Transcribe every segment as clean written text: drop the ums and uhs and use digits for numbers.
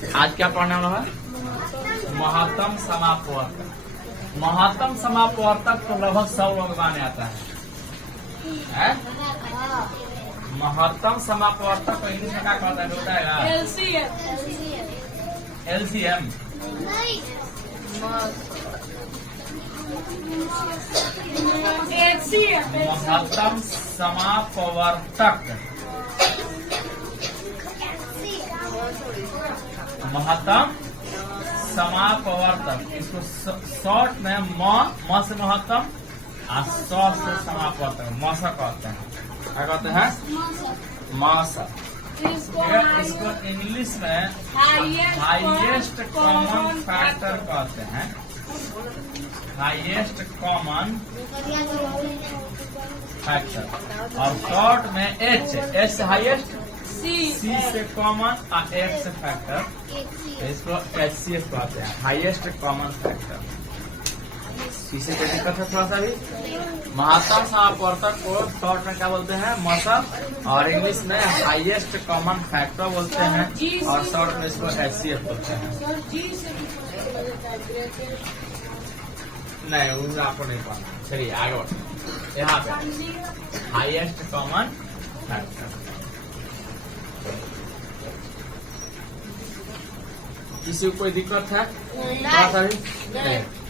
आज क्या पढ़ने वाला है? महत्तम समापवर्तक। महत्तम समापवर्तक तो लगभग सब लोग माने आता है? महत्तम समापवर्तक को इंग्लिश में क्या कहता है बताएगा? एलसीएम। महत्तम समापवर्तक। महत्तम समापवर्तक, इसको शॉर्ट में म से महत्तम और स से समापवर्तक मसा कहते हैं। क्या कहते हैं? मसा। इसको इंग्लिश में हाईएस्ट कॉमन फैक्टर कहते हैं। हाईएस्ट कॉमन फैक्टर और शॉर्ट में एच से हाईएस्ट, सी से कॉमन और एफ से फैक्टर, इसको HCF कहते हैं, हाईएस्ट कॉमन फैक्टर। इसे क्या दिक्कत है थोड़ा सा भी? महत्तम समापवर्तक को शॉर्ट में क्या बोलते हैं? मसा, और इंग्लिश में हाईएस्ट कॉमन फैक्टर बोलते हैं, और शॉर्ट में इसको HCF बोलते हैं। नहीं, उसे आपको नहीं पढ़ना। चलिए आगे बढ़ते हैं। यहाँ पे हाईएस्ट कॉमन फैक्टर। किसी को कोई दिक्कत है?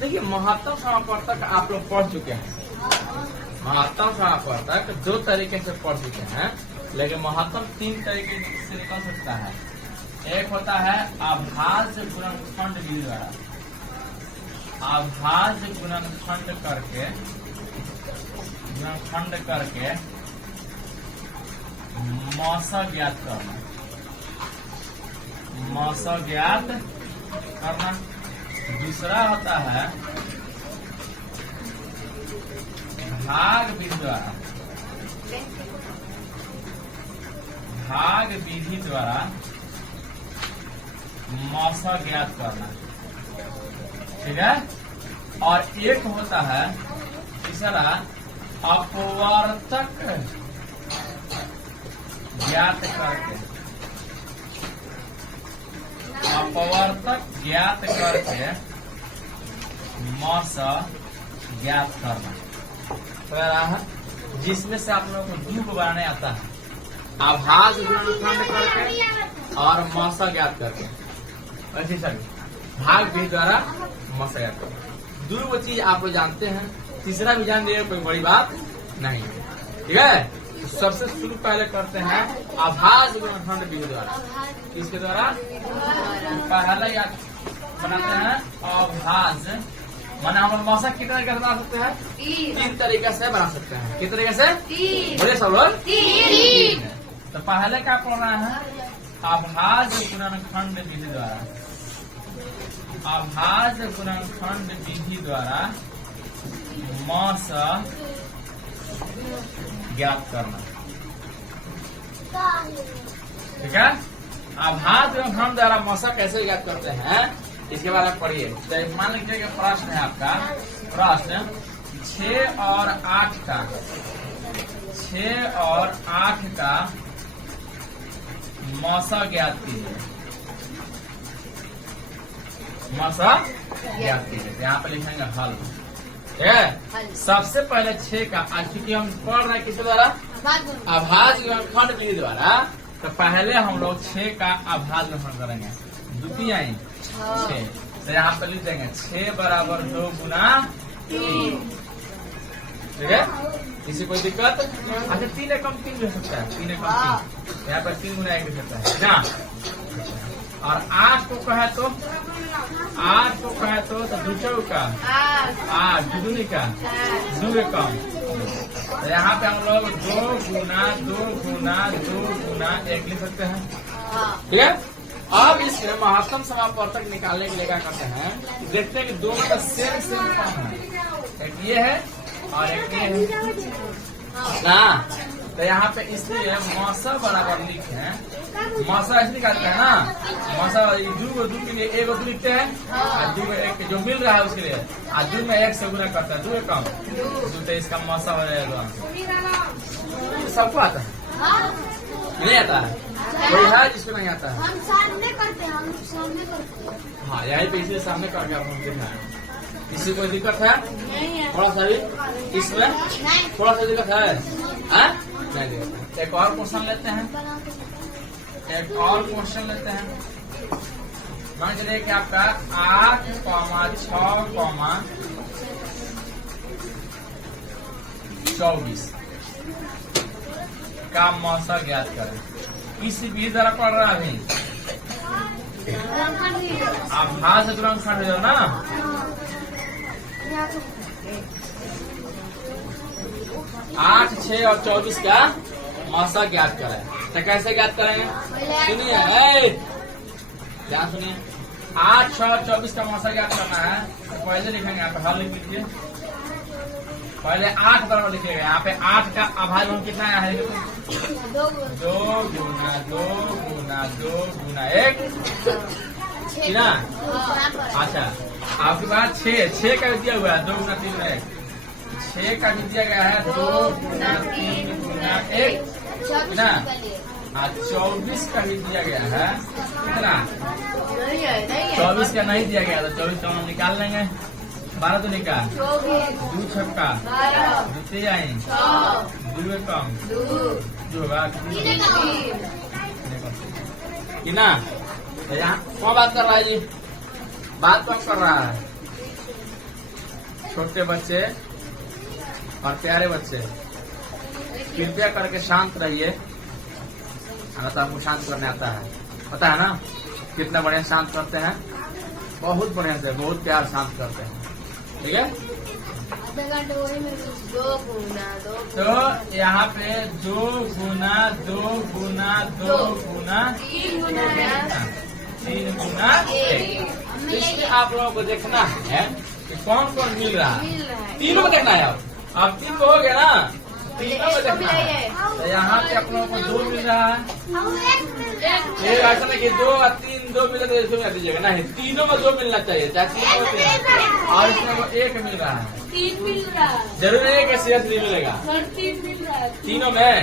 देखिए, महत्तम समापवर्तक आप लोग पढ़ चुके हैं। महत्तम समापवर्तक दो तरीके से पढ़ चुके हैं, लेकिन महत्तम तीन तरीके से निकल सकता है। एक होता है अभाज्य गुणनखंड विधि द्वारा। अभाज्य गुणनखंड करके मौसा ज्ञात करना। मौसा ज्ञात करना। दूसरा होता है भाग विधि द्वारा। भाग विधि द्वारा मौसा ज्ञात करना। ठीक है। और एक होता है तीसरा अपवर्तक ज्ञात करके। अपवर्तक ज्ञात करके मौसा ज्ञात करना। जिसमें से आप लोगों को ध्रुव बनाने आता है। अभाज्य गुणनखंड करके और मौसा ज्ञात करके। वैसे सभी भाग विधि द्वारा मौसा ज्ञात करना। ध्रुव चीज आप लोग जानते हैं, तीसरा भी जान लिए, कोई बड़ी बात नहीं। ठीक है। तो सबसे शुरू पहले करते हैं अभाज्य गुणनखंड विधि द्वारा। किसके द्वारा? पहला याद बनाते हैं अभाज्य। माने हम मौसा कितने तरीके से बना सकते हैं? तीन तरीके से बना सकते हैं। किस तरीके से? बोले सब लोग? तीन। तो पहले क्या करना है? अभाज्य गुणनखंड विधि द्वारा। अभाज्य गुणनखंड विधि द्वारा मौसा ज्ञात करना। ठीक है। अभाज्य गुणनखंड द्वारा मौसा कैसे ज्ञात करते हैं, इसके बारे में पढ़िए। मान लीजिए कि प्रश्न है आपका, प्रश्न 6 और 8 का 6 और 8 का मौसा ज्ञात कीजिए। मौसा ज्ञात कीजिए। यहाँ पे लिखेंगे हल। ठीक है। सबसे पहले 6 का, क्योंकि हम पढ़ रहे हैं किसके द्वारा? अभाज्य गुणनखंड विधि द्वारा। तो पहले हम लोग 6 का अभाज्य गुणनखंड करेंगे। द्वितीय 6, तो यहाँ पर लिख देंगे 6 बराबर 2 गुना 3। ठीक है। किसी कोई दिक्कत? अच्छा, 3 एकम 3 हो सकता है। 3 एकम 3, यहाँ पर 3 गुना 1 हो सकता है ना। और 8 को कहे तो 2 चौका 8, दुगुनी का 2 एकम। तो यहाँ पे हम लोग 2 गुना 2 गुना 2 गुना 1 लिख सकते हैं। ठीक है। अब इसमें महत्तम समापवर्तक निकालने के लिए क्या करते हैं? देखते हैं कि दोनों का सेम फॉर्म है। एक ये है और एक ये है ना। तो यहाँ पे इसलिए मौसा बराबर लिखे। मौसा ऐसे निकालते हैं ना। मौसा दो के लिए 1 2 लिखते हैं, और 2 में 1 जो मिल रहा है उसके लिए, और 2 में 1 से गुना करता है। 2 कम 2, तो इसका मौसा हो जाएगा। सबको आता है? नहीं आता है? कोई है जिसको नहीं आता है? हम सामने करते हैं। हम हाँ यही पे इसलिए सामने करके आपको दिखाया। किसी कोई दिक्कत है? थोड़ा सा भी इसमें थोड़ा सा दिक्कत है? नहीं। एक और क्वेश्चन लेते हैं, मान के लिए कि आपका 8, 6, 24 का मौसा ज्ञात करें। किसी भी द्वारा पढ़ रहा है आप हाथ से तुरंत खड़े हो ना। 8, 6 और 24 का मौसा ज्ञात करें। तो कैसे ज्ञात करेंगे? सुनिए, क्या सुनिए, 8, 6 और 24 का मौसा ज्ञात करना है। तो पहले लिखेंगे, आप हल लिख लीजिए। पहले 8 बराबर लिखिएगा। यहाँ पे 8 का आभार कितना आया है? 2 गुना 2 गुना 2 गुना 1 ना। अच्छा, आपके पास 6 का भी दिया हुआ है। 2 गुना 3 गुना 1, 6 का भी दिया गया है। 2 गुना 3 गुना 1 ना। 24 का भी दिया गया है। कितना? 24 का नहीं दिया गया तो 24 का हम निकाल लेंगे। 12 तो निकाल, 2 छक्का 2 तेज 2 कम 2 होगा कि ना। तो यहाँ कौन बात कर रहा है? जी बात कौन कर रहा है? छोटे बच्चे और प्यारे बच्चे, कृपया करके शांत रहिए। तो आपको शांत करने आता है, पता है ना? कितना बढ़िया शांत करते हैं, बहुत बढ़िया से, बहुत प्यार शांत करते हैं। ठीक है, तो यहाँ पे 2 गुना 2 गुना 2 गुना 3 गुना 1। इसमें आप लोगों को देखना है कि कौन कौन मिल रहा है। तीनों में देखना है। अब 3 को हो गया ना, तीनों में देखना है। तो यहाँ पे आप लोगों को 2 मिल रहा है। एक ऐसा नहीं कि 2 और 3 2 मिले तो इसमें मिला दीजिएगा, नहीं, तीनों में 2 मिलना चाहिए। चाहे 3 और इसमें 1 मिल रहा है। 3 मिल रहा है। जरूर है कि शेष नहीं मिलेगा। 3 मिल रहा है। तीनों में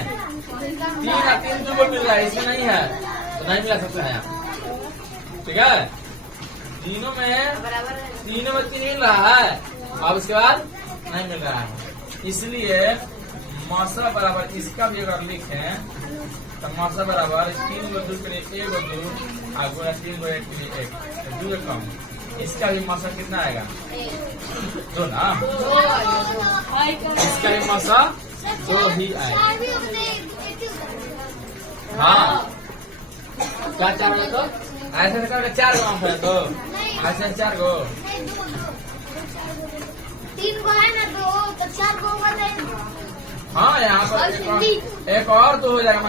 3 और 3 2 मिल रहा है, इसमें नहीं है तो नहीं मिला सकते हैं। ठीक है, तीनों में 3 मिल रहा है, अब उसके बाद नहीं मिल रहा है। इसलिए मौसा बराबर इसका भी अगर लिखें तो मौसा बराबर 3 को 2 के लिए 1 को 2 और 3 को 1 के लिए 1, 2 कम। इसका भी मौसा कितना आएगा? 2 ना। इसका भी मौसा 2 ही आएगा। हाँ, क्या 4 हो तो ऐसे करके 4 गो है, तो ऐसे 4 गो 3 को है ना, 2 तो 4 को बनेगा। हाँ, यहाँ पर एक और 2 हो जाएगा,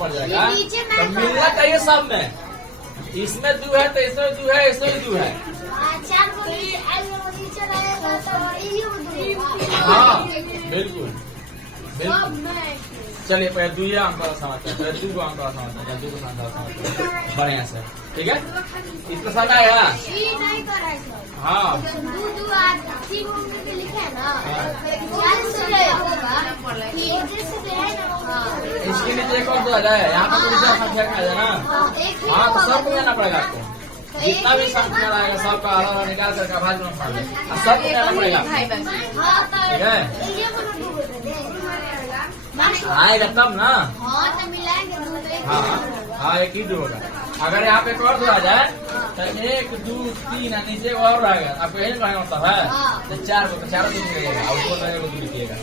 पड़ जाएगा। तो मिलना चाहिए सब में। इसमें 2 है तो इसमें 2 है, इसमें 2 है। हाँ बिल्कुल बिल्कुल। चलिए पहले 2 अंक वाला समझते हैं, पहले 2 अंक वाला समझते हैं, 2 अंक वाला समझते हैं बढ़िया से। ठीक है, इतना समझ आएगा। हाँ, इसके नीचे एक और 2 आ जाए, यहाँ पर दूसरा संख्या आ जाए ना। हाँ, तो सबको लेना पड़ेगा आपको। जितना भी संख्या आएगा सबका आधा निकाल करके भाग में पड़ ले, सब लेना पड़ेगा। ठीक है, आएगा तब ना। हाँ, एक ही 2 होगा। अगर यहाँ पे एक और 2 आ जाए तो 1 2 3 नीचे और रहेगा। आपको यही कहना होता है तो 4 को, तो 4 2 लिखिएगा और 2 रहेगा 2 लिखिएगा।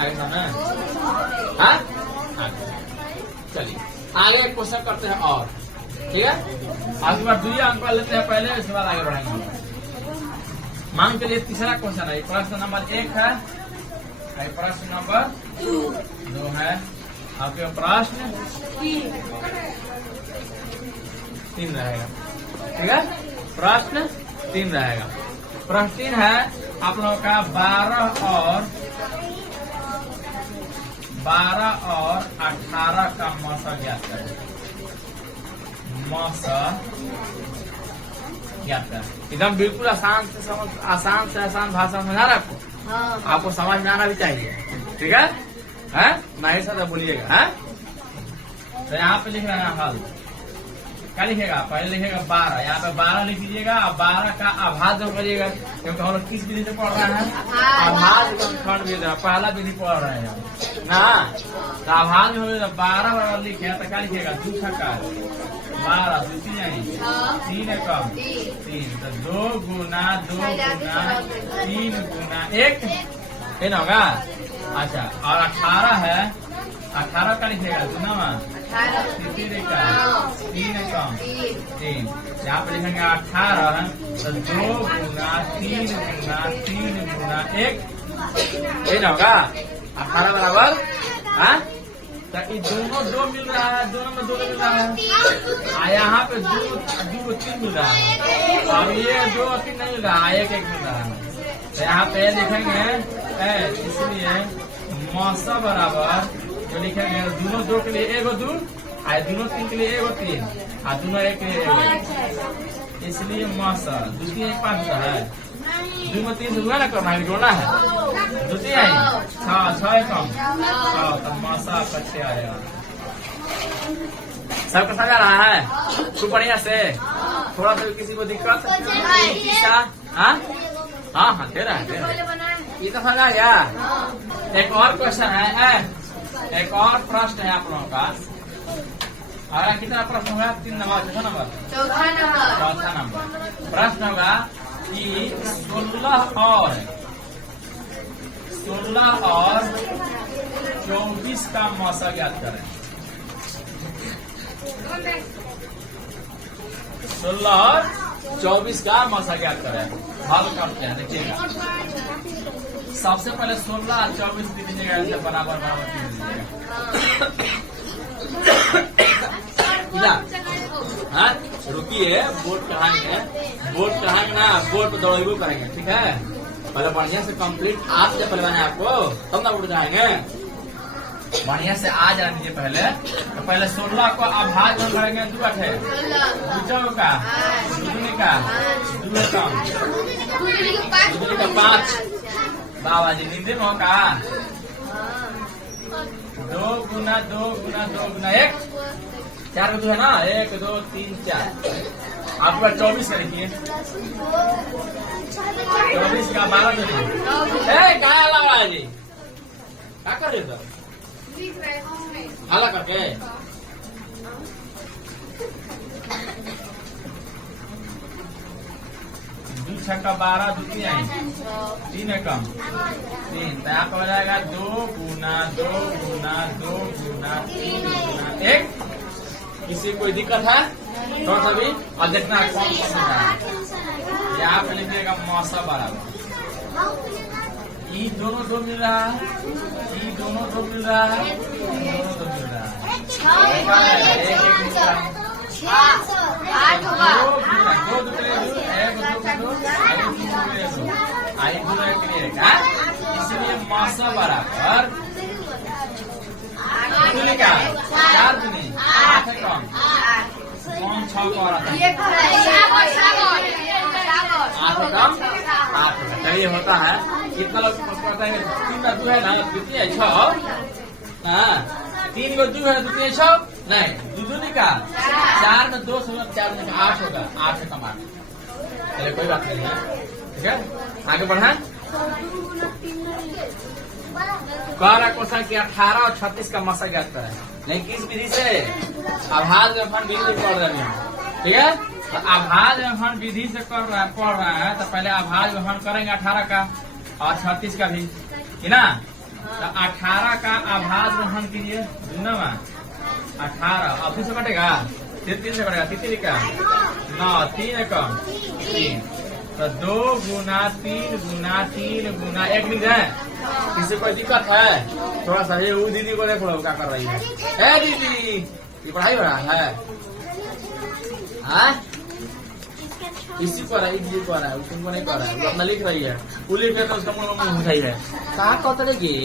आगे ना। हाँ, चलिए आगे एक क्वेश्चन करते हैं और। ठीक है, आपके पास 2 अंक लेते हैं पहले, उसके बाद आगे बढ़ाएंगे। मान के लिए तीसरा क्वेश्चन है, प्रश्न नंबर 1 है, प्रश्न नंबर 2 है। आपके प्रश्न 3 रहेगा। ठीक है, प्रश्न 3 रहेगा। प्रश्न 3 है आप लोगों का 12 और 18 का मौसा ज्ञात करें। मौसा ज्ञात करें। एकदम बिल्कुल आसान से आसान भाषा में ना रखो। आपको समझ में आना भी चाहिए। ठीक है, नहीं सर बोलिएगा। तो यहाँ पे लिख रहे हैं हल। क्या लिखेगा? पहले लिखेगा 12, यहाँ पे 12 लिख लीजिएगा और 12 का आभाज जो करिएगा, क्योंकि हम लोग किस विधि से पढ़ रहे हैं? आभाज गुणनखंड विधि, पहला विधि पढ़ रहे हैं ना। तो आभाज में 12 बराबर लिखे तो क्या लिखेगा? 2 छक्का 12, 3 कम 3, तो 2 गुना 2 गुना 3 गुना 1 है ना होगा। अच्छा, और 18 है, 18 का लिखेगा गुना 3 कम 3, यहाँ पे लिखेंगे 18, तो 2 गुना 3 गुना 3 गुना 1 है ना होगा 18 बराबर। हाँ, ताकि दोनों 2 मिल रहा है, दोनों में 2 मिल रहा है, यहाँ पे 2 3 मिल रहा है, और ये 2 3 नहीं मिल रहा है, 1 1 मिल रहा है। तो यहाँ पे लिखेंगे इसलिए मौसा बराबर जो लिखेंगे दोनों 2 के लिए 1 2, दोनों 3 के लिए 1 3, और दोनों 1 के लिए 1, इसलिए मौसा 2 3 1 5 है, 2 में 3 हुआ ना, करना है जोड़ना है, 2 3 है 6 कम 6, तो मौसा कच्चे आएगा। सबको समझ रहा है खूब बढ़िया से? थोड़ा सा किसी को दिक्कत? हाँ हाँ दे रहा है, ये तो समझ आ गया। एक और क्वेश्चन है, एक और प्रश्न है आप लोगों का। और कितना प्रश्न होगा? 3 नंबर, चौथा नंबर, चौथा नंबर प्रश्न होगा कि 16 और 24 का मौसा ज्ञात करें। 16 और 24 का मौसा ज्ञात करें। हल करते हैं, देखिएगा। सबसे पहले 16 और 24 दीजिएगा, ऐसे बराबर बराबर दीजिएगा। हाँ, रुकिए, बोर्ड कहांगे ना, बोर्ड पे दौड़ेबो करेंगे, ठीक है? पहले बढ़िया से कंप्लीट आप से पहले बनाए आपको, तब ना उठ जाएंगे। बढ़िया से आ जाने दीजिए पहले। तो पहले 16 को आभाज में करेंगे, 2 8 दूसरों का 2 कम 5, बाबा जी नींदे में होगा 2 गुना 2 गुना 2 गुना 1, 4 का 2 है ना, 1 2 3 4, आपका 24 का लिखिए। 24 का 12 में क्या लगा जी? क्या कर रहे थे? हाला करके 2 छक्का 12, 2 3 है कम 3, तो यहाँ पर हो जाएगा 2 गुना 2 गुना 2 गुना 3 गुना 1। किसी कोई दिक्कत है? थोड़ा सा भी और देखना कौन कौन है। यहाँ पे लिखिएगा मौसा बराबर, ये दोनों 2 मिल रहा है, ये दोनों 2 मिल रहा है, दोनों 2 मिल रहा है, 1 मिल रहा है, 2 2 इसलिए मौसा बराबर 4 दूनी 8 कम 6 को 8 कम 8। चलिए होता है, कितना लोग पता है? 3 का 2 है ना, 2 3 6, हाँ 3 को 2 है, 2 3 6 नहीं, 2 दूनी का 4 में 2 से 4 में 8 होगा, 8 कम 8। चलिए कोई बात नहीं है, ठीक है? आगे बढ़ा। कह रहा क्वेश्चन कि 18 और 36 का मौसा ज्ञात करें, लेकिन किस विधि से? आभाज व्यवहार विधि से पढ़ रहे हैं, ठीक है? तो आभाज व्यवहार विधि से पढ़ रहा है, तो पहले आभाज व्यवहार करेंगे 18 का और 36 का भी, है ना? तो 18 का आभाज व्यवहार कीजिए, दूना 18 अभी से कटेगा, 3 से कटेगा, 3 का 9, 3 कम 3, तो 2 गुना 3 गुना 3 गुना 1 लिख जाए। किसी कोई दिक्कत है? थोड़ा सा ये वो दीदी को देखो क्या कर रही है। दीदी ये पढ़ाई हो रहा है? हाँ, इसी को रहा है, इसी को रहा है, तुमको नहीं कर रहा है, वो अपना लिख रही है, वो लिख रहे तो उसका मुँह उठाई है। कहा कतरेगी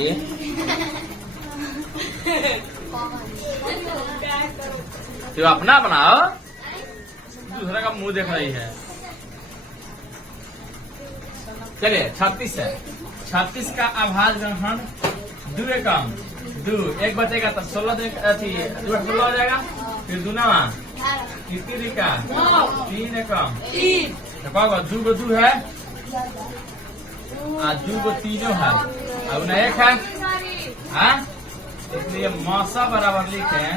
तो अपना बनाओ, दूसरा का मुंह देख रही है। चलिए 36 है, 36 का आभाज ग्रहण 2 कम 2, 1 बचेगा तो 16 2 16 हो जाएगा, फिर दूना कितनी का 3 एकम देखो दू गो दू है दू गो तीनों है अब न एक है हाँ इसलिए मौसा बराबर लिखे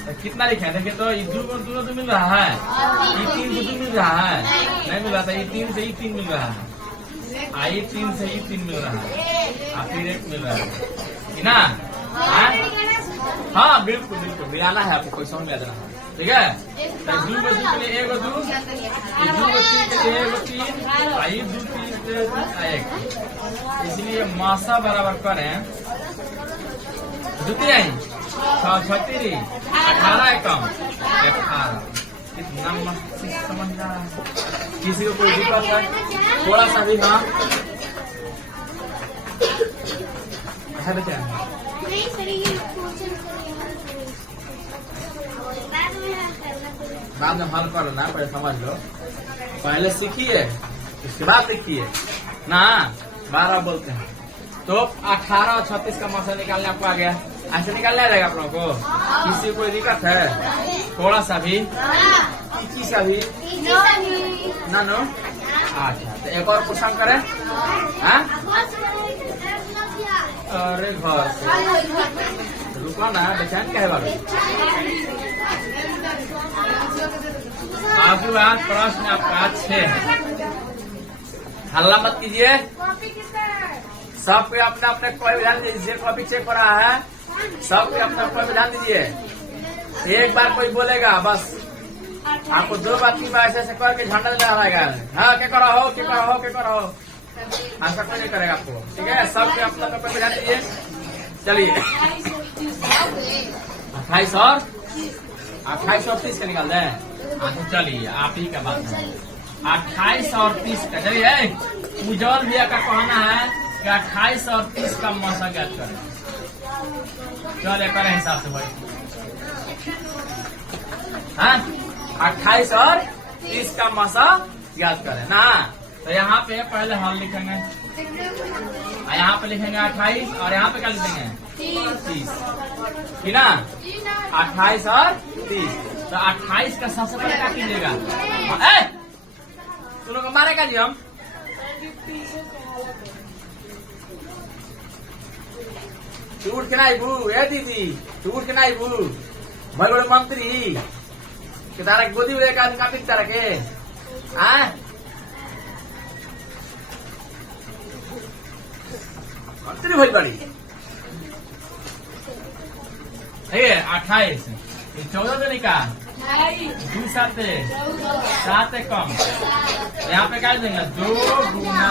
तो कितना लिखे हैं देखिए तो ये दू को दोनों तो मिल रहा है ये 3 को 2 मिल रहा है नहीं मिल रहा था ये 3 से ये 3 मिल रहा है ये 3 से ये 3 मिल रहा है फिर 1 मिल रहा है ना हाँ बिल्कुल बिल्कुल मिलाना है आपको कोई समझ में आ रहा है ठीक है दू को 2 के लिए 1 2 ये 2 को 3 के लिए 1 3 ये 2 3 के 1 इसलिए मासा बराबर करें द्वितीय 6 18 एकम 18 कितना मस्त समझ रहा है किसी को कोई दिक्कत है थोड़ा सा भी हाँ अच्छा बेटा बाद में हल कर लेना पहले समझ लो पहले सीखिए उसके बाद देखिए ना 12 बोलते हैं तो 18 और 36 का मसला निकालने आपको आ गया ऐसे निकालना रहेगा आप लोगों को किसी को कोई दिक्कत है थोड़ा सा भी किसी सा भी ना नो अच्छा तो एक और क्वेश्चन करें हाँ अरे घर से रुको ना बेचैन क्या है बाबू आपके बाद प्रश्न आपका 6 है हल्ला मत कीजिए सबके अपने अपने कोई ध्यान दीजिए कॉपी चेक हो रहा है सबके अपने कोई ध्यान दीजिए एक बार कोई बोलेगा बस आपको 2 बार 3 बार ऐसे करके झंडा लहराएगा हाँ क्या करो ऐसा कोई नहीं करेगा आपको ठीक है सबके अपने अपने कोई ध्यान दीजिए चलिए 28 और 30 का निकाल दें तो चलिए आप ही का बात है 28 और 30 का चलिए उज्जवल भैया का कहना है कि 28 और 30 का मौसा ज्ञात करें चलिए करें हिसाब से भाई हाँ 28 और 30 का मौसा ज्ञात करें ना तो यहाँ पे पहले हम लिखेंगे यहाँ पे लिखेंगे 28 और यहाँ पे क्या लिखेंगे 30 ठीक ना 28 और 30 तो 28 का सबसे पहले क्या कीजिएगा तुम लोग मारेगा जी हम तू उठ के ना आईबू दीदी तू उठ के ना आईबू भाई बड़े मंत्री कि तारा गोदी में एक आदमी काफी तरह के मंत्री भाई बड़ी 28 14 तो निकाल 2 7 कम यहाँ पे क्या देंगे 2 गुना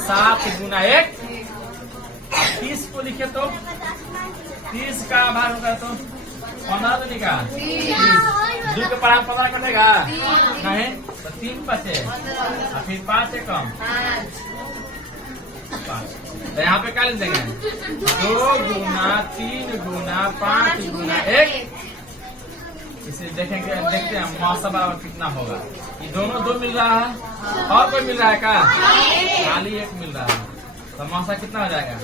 7 गुना 1 30 को लिखे तो 30 का भाग होगा तो 15 तो निकाल 2 के पढ़ा 15 कटेगा नहीं तो 3 बचे और फिर 5 है कम 5 तो यहाँ पे क्या देंगे 2 गुना 3 गुना 5 गुना 1 इसे देखेंगे देखते हैं मौसा बराबर कितना होगा ये दोनों 2 मिल रहा है और कोई मिल रहा है क्या खाली 1 मिल रहा है तो मौसा कितना हो जाएगा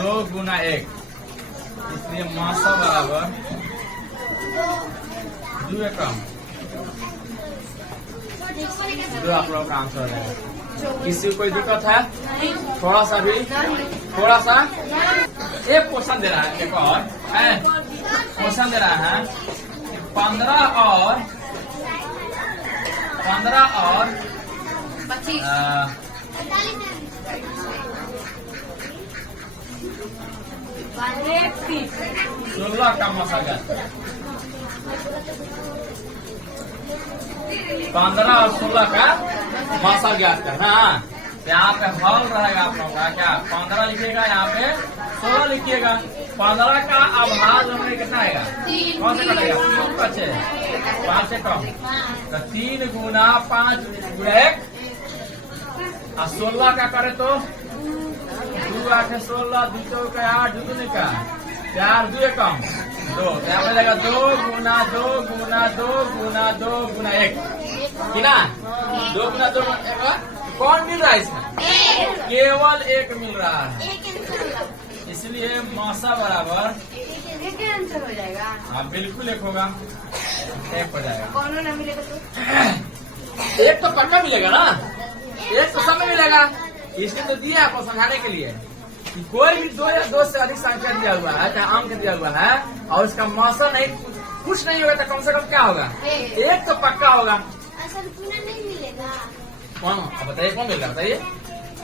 2 गुना 1 इसलिए मौसा बराबर 2 एकम 2 आप लोग का आंसर हो जाएगा किसी को कोई दिक्कत है थोड़ा सा एक क्वेश्चन दे रहा है एक और क्वेश्चन दे रहा है 15 और 16 का मौसा ज्ञात 15 और 16 का मौसा ज्ञात करना यहाँ पे हल रहेगा आप लोगों का क्या 15 लिखिएगा यहाँ पे 16 लिखिएगा 15 का आभास होने कितना आएगा कौन से कटेगा 3 बचे 5 से कम तो 3 गुना 5 गुना 1 और 16 का करे तो 2 8 16 2 का 8 2 का 4 2 कम 2 यहाँ पे जाएगा 2 गुना 2 गुना 2 गुना 2 गुना 1 कि ना 2 गुना 2 कौन मिल रहा है इसमें केवल 1 मिल रहा है इसलिए मौसा बराबर 1 आंसर हो जाएगा हाँ बिल्कुल 1 होगा 1 हो जाएगा। कौन ना मिलेगा तो 1 तो पक्का मिलेगा ना, 1 तो सब में मिलेगा। इसने तो दिया आपको समझाने के लिए कि कोई भी 2 या 2 से अधिक संख्या दिया हुआ है, चाहे अंक दिया हुआ है, और उसका मौसम नहीं कुछ नहीं होगा तो कम से कम क्या होगा, 1 तो पक्का होगा। असल में नहीं मिलेगा। कौन अब बताइए, कौन मिल रहा है बताइए?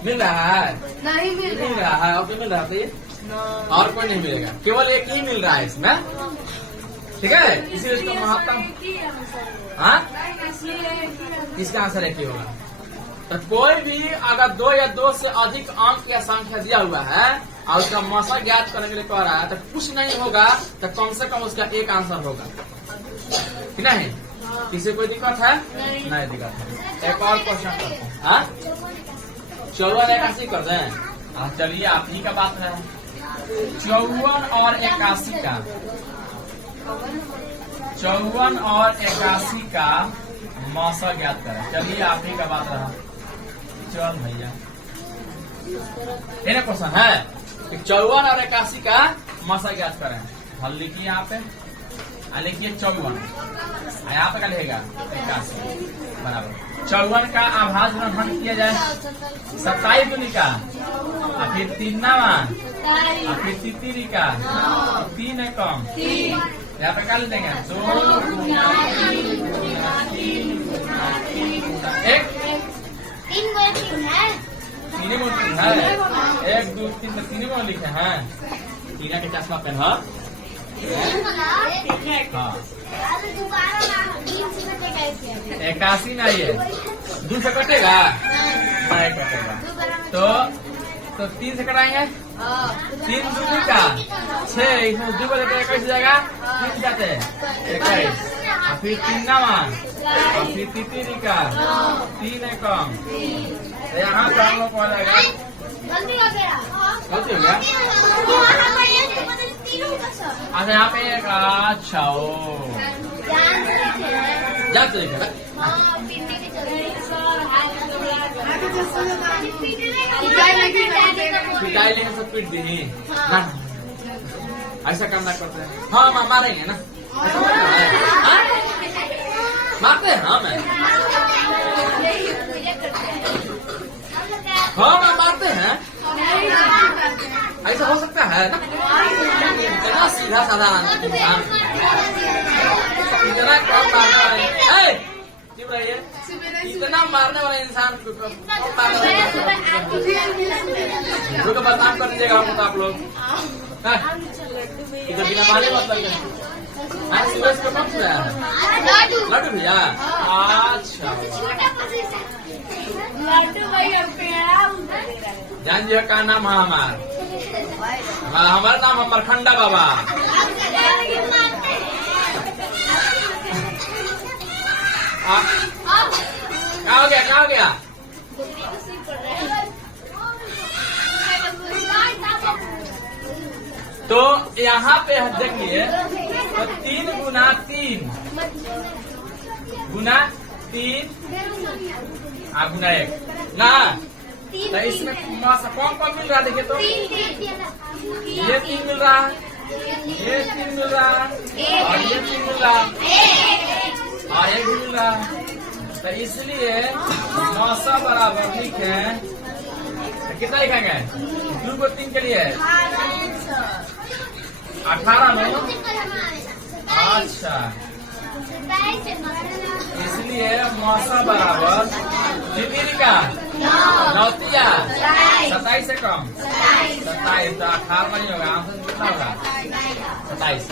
मिल रहा है? नहीं मिल रहा है, और मिल रहा है बताइए? और कोई नहीं मिलेगा, केवल एक ही मिल रहा है इसमें, ठीक है। इसीलिए इसका महत्तम, हाँ इसका आंसर एक ही होगा। तो कोई भी अगर 2 या 2 से अधिक अंक या संख्या दिया हुआ है और उसका मौसम ज्ञात करने के लिए कह रहा है तो कुछ नहीं होगा तो कम से कम उसका एक आंसर होगा कि नहीं। किसी कोई दिक्कत है? नहीं दिक्कत है। एक और क्वेश्चन करते हैं, हाँ 54 81 कर दें। चलिए आप ही का बात है, 54 और 81 का, 54 और 81 का मौसा ज्ञात करें। चलिए आप ही का बात रहा, चल भैया ये क्वेश्चन है कि 54 और 81 का मौसा ज्ञात करें। हल लिखिए यहाँ पे, लिखिए 54, यहाँ पे क्या लिखेगा 81 बराबर 54 का आभास ग्रहण किया जाए 27 दूनी का, और फिर 3 नावा, और फिर 3 का, 3 है कम, यहाँ पे क्या लिख देंगे 2 गुना 3 गुना 1 3 गुना 3 है, 3 गुना 3 है, 1 2 3 तो 3 गुना लिखे हैं। 3 के चश्मा पेन है, हाँ 81 नहीं है, 2 से कटेगा नहीं कटेगा, तो 3 से कटाएंगे, 3 दूनी का 6, इसमें 2 को लेकर 21 जाएगा, 3 जाते 21, और फिर 3 नावा, और फिर 3 का 3 है कम, यहाँ पर हम लोग को आ जाएगा गलती हो गया। अच्छा यहाँ पे एक, अच्छा ओ जान से लिखा पिटाई लेने से पीट दी, ऐसा काम ना करते हैं। हाँ मारेंगे ना, मारते हैं हाँ मैं, हाँ मारते हैं, ऐसा हो सकता है ना। इतना सीधा साधा इंसान, इतना कम मारने वाले, चुप रहिए, इतना मारने वाला इंसान को बदनाम कर दीजिएगा हमको तो आप लोग। इधर बिना मारे मतलब सुबह को कब सोया है? लड्डू भैया, अच्छा जान जी का नाम है हमारा नाम है मरखंडा बाबा। क्या हो गया, क्या हो गया? तो यहाँ पे देखिए तो 3 गुना 3 गुना 3 गुना 1 ना, तो इसमें कौन कौन मिल रहा है देखिए तो ये 3 मिल रहा है, ये 3 मिल रहा है, और ये 3 मिल रहा है, और ये भी मिल रहा है। तो इसलिए मौसा बराबर लिखे तो कितना लिखेंगे 2 को 3 के लिए 18 में, अच्छा इसलिए मौसा बराबर कितनी का 9 27 से कम 27, तो 18 नहीं होगा, आंसर कितना होगा 27।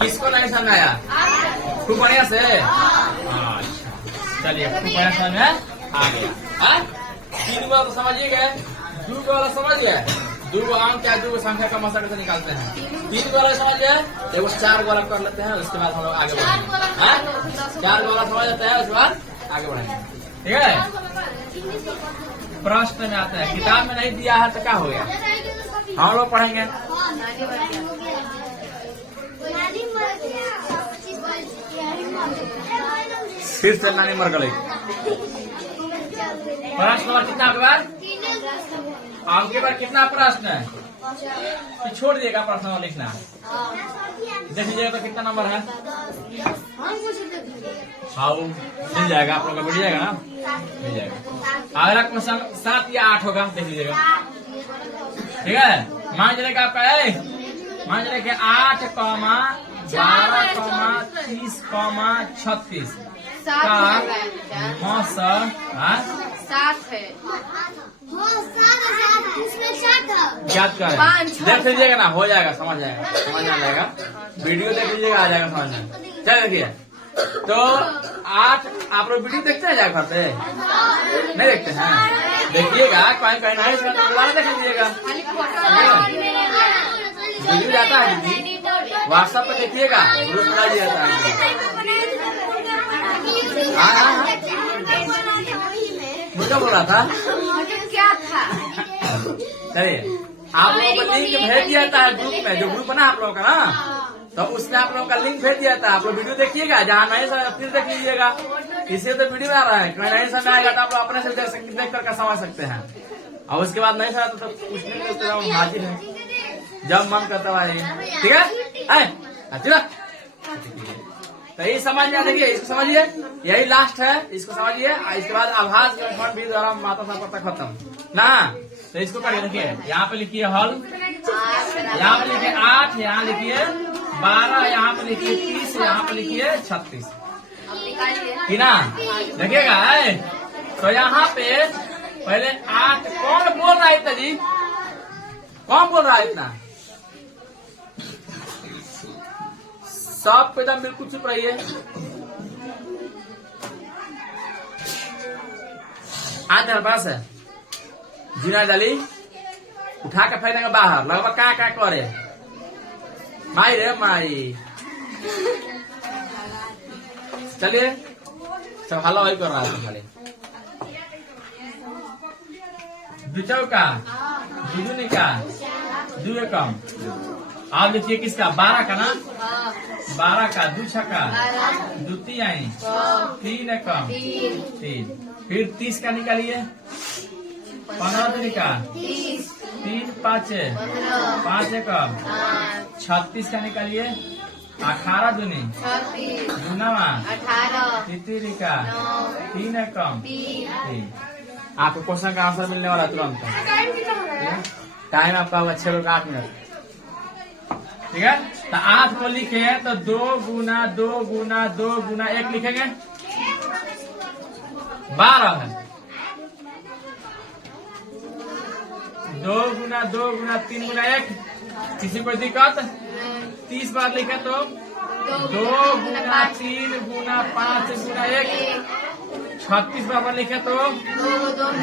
किसको नहीं समझाया? खूब बढ़िया से, अच्छा चलिए खूब बढ़िया समझ में आ गया। 3 वाला तो समझिए गए, 2 वाला समझिए, 2 अंक क्या 2 संख्या का मौसा कैसे निकालते हैं, 3 वाला समझिए, देखो 4 वाला कर लेते हैं, उसके बाद हम लोग आगे बढ़ेंगे। 4 वाला समझ लेते हैं, उसके बाद आगे बढ़ेंगे, ठीक है। प्रश्न में आता है, किताब में नहीं दिया है तो क्या हो गया, हम लोग पढ़ेंगे। फिर से नानी मर गई। प्रश्न नंबर कितना आपके बाद? आपके पास कितना प्रश्न है कि छोड़ दिएगा प्रश्न लिखना? देख लीजिएगा तो कितना नंबर है? हाँ मिल जाएगा, आप लोग का मिल जाएगा ना, मिल जाएगा। अगला क्वेश्चन 7 या 8 होगा, देख लीजिएगा। ठीक है, मान चले कि आपका है, मान चले कि 8, 12, 30, 36 का मौसम 7 है। याद कर देख लीजिएगा ना, हो जाएगा, समझ जाएगा, समझ आ जाएगा। वीडियो देख लीजिएगा, आ जाएगा समझ में। चल देखिए, तो 8 आप लोग वीडियो देखते हैं जाकर पे? नहीं देखते हैं? देखिएगा, कहीं कहीं नहीं दोबारा देख लीजिएगा। वीडियो जाता है दीदी, व्हाट्सएप पे देखिएगा, ग्रुप बना दिया जाता है। हाँ, मुझे बोल रहा था क्या था? चलिए, आप लोगों को लिंक भेज दिया था ग्रुप में, जो ग्रुप बना आप लोगों का ना, तो उसमें आप लोगों का लिंक भेज दिया था। आप लोग वीडियो देखिएगा, जहाँ नहीं फिर देख लीजिएगा। इसी तो वीडियो आ रहा है, कहीं नहीं समझ आएगा तो आप लोग अपने से देख कर समझ सकते हैं। और उसके बाद नहीं समझ तो पूछने के लिए हम हाजिर है, जब मन करता है। ठीक है, अच्छा तो ये समझ में, देखिए इसको समझिए, यही लास्ट है, इसको समझिए। इसके बाद आभास भी द्वारा माता साहब तक खत्म ना। तो इसको करिए, देखिए यहाँ पे लिखिए हल, यहाँ पे लिखिए 8, यहाँ लिखिए 12, यहाँ पे लिखिए 30, यहाँ पे लिखिए 36, कि ना? देखिएगा, तो यहाँ पे पहले 8 कौन बोल रहा है इतना जी? कौन बोल रहा है इतना? सब पे एकदम बिल्कुल चुप रहिए। मेरे पास है जीना डाली, उठा के फेंकेंगे बाहर, लगभग क्या करे माई रे माई। चलिए, सब हल्ला वही कर रहा है खाली। दुचौ का, दुगुनी का, दुए कम। आप लिखिए किसका? 12 का ना, 12 का, 2 छक्का, 2 तिहाई, 3 कम, 3। फिर 30 का निकालिए, 15 दूनी का, 3 5, 5 कम, 36 का निकालिए, 18 दूनी, दूनावा, 33 का, 3 कम, 3। आपको क्वेश्चन का आंसर मिलने वाला तुरंत। टाइम आपका होगा 6 8 मिनट। ठीक है, तो 8 को लिखे तो 2 गुना 2 गुना 2 गुना 1 लिखेंगे, 12 है। 2 गुना 2 गुना 3 गुना 1, किसी को दिक्कत? 30 बार लिखे तो 2 गुना 3 गुना 5 गुना 1, 36 बार लिखे तो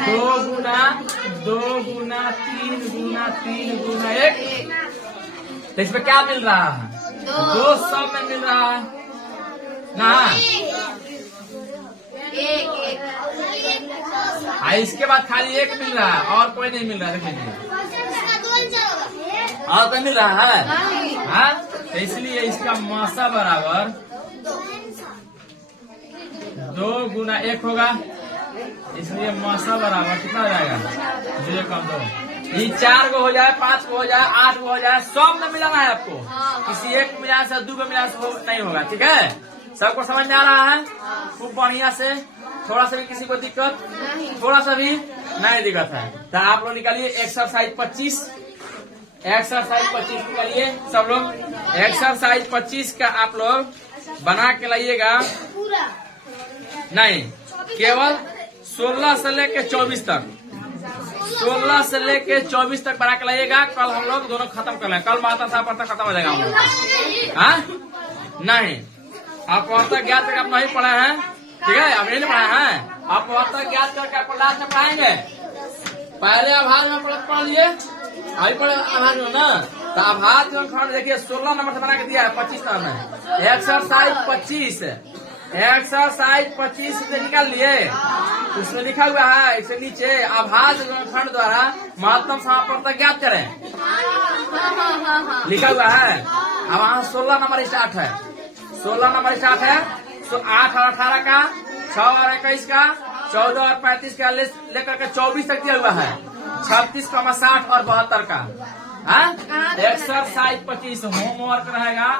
2 गुना 3 गुना 3 गुना 1। तो इसमें क्या मिल रहा है? 200 में मिल रहा है ना। इसके बाद खाली 1 मिल रहा है, और कोई नहीं मिल रहा है। देखिए, और कोई मिल रहा है? हाँ, तो इसलिए इसका मौसा बराबर 2 गुना 1 होगा, इसलिए मौसा बराबर कितना हो जाएगा? 2 कम 2। ये 4 को हो जाए, 5 को हो जाए, 8 को हो जाए, सब में मिलाना है आपको। किसी एक को मिला से 2 को मिला से नहीं होगा। ठीक है, सबको समझ में आ रहा है? खूब बढ़िया से, थोड़ा सा भी किसी को दिक्कत? थोड़ा सा भी नहीं दिक्कत है। तो आप लोग निकालिए एक्सरसाइज 25, एक्सरसाइज 25 निकालिए सब लोग। एक्सरसाइज 25 का आप लोग बना के लाइएगा, नहीं केवल 16 से लेके 24 तक, 16 से लेके 24 तक बना के लाइएगा। कल हम लोग दोनों खत्म कर लेंगे, कल माता साहब पर खत्म हो जाएगा हम लोग। हाँ, नहीं आप वहाँ तक ज्ञात करके आप नहीं पढ़े हैं, ठीक है, अब नहीं पढ़े हैं, आप वहाँ तक ज्ञात करके आप लास्ट में पढ़ाएंगे। पहले आभास में पढ़ लिए, अभी पढ़े आभास में ना, तो आभास में खंड देखिए 16 नंबर से बना के दिया है, 25 नंबर में। एक्सरसाइज 25, एक्सरसाइज 25 से निकाल लिए, उसमें लिखा हुआ है इससे नीचे आभास खंड द्वारा महत्तम समापन ज्ञात करें, लिखा हुआ है। अब वहाँ 16 नंबर स्टार्ट है, 16 नंबर स्टार्ट है। तो 8 और 18 का, 6 और 21 का, 14 और 35 का लेकर के 24 तक दिया हुआ है। 36,60 और 72 का। हाँ, एक्सरसाइज 25 होमवर्क रहेगा।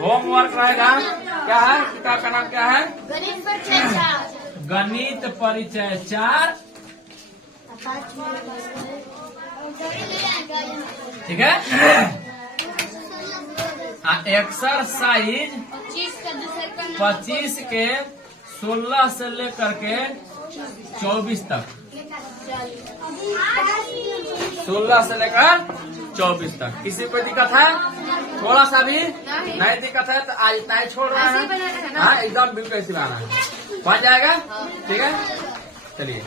होमवर्क रहेगा क्या है? किताब का नाम क्या है? गणित परिचय 4। गणित परिचय 4। ठीक है। एक्सरसाइज 25 के 16 से लेकर के 24 तक। 16 से लेकर 24 तक। किसी को दिक्कत है? थोड़ा सा भी नहीं दिक्कत है तो आज इतना ही छोड़ रहा है। हाँ, एकदम बिल्कुल ऐसी बना है, बन जाएगा। ठीक है, चलिए।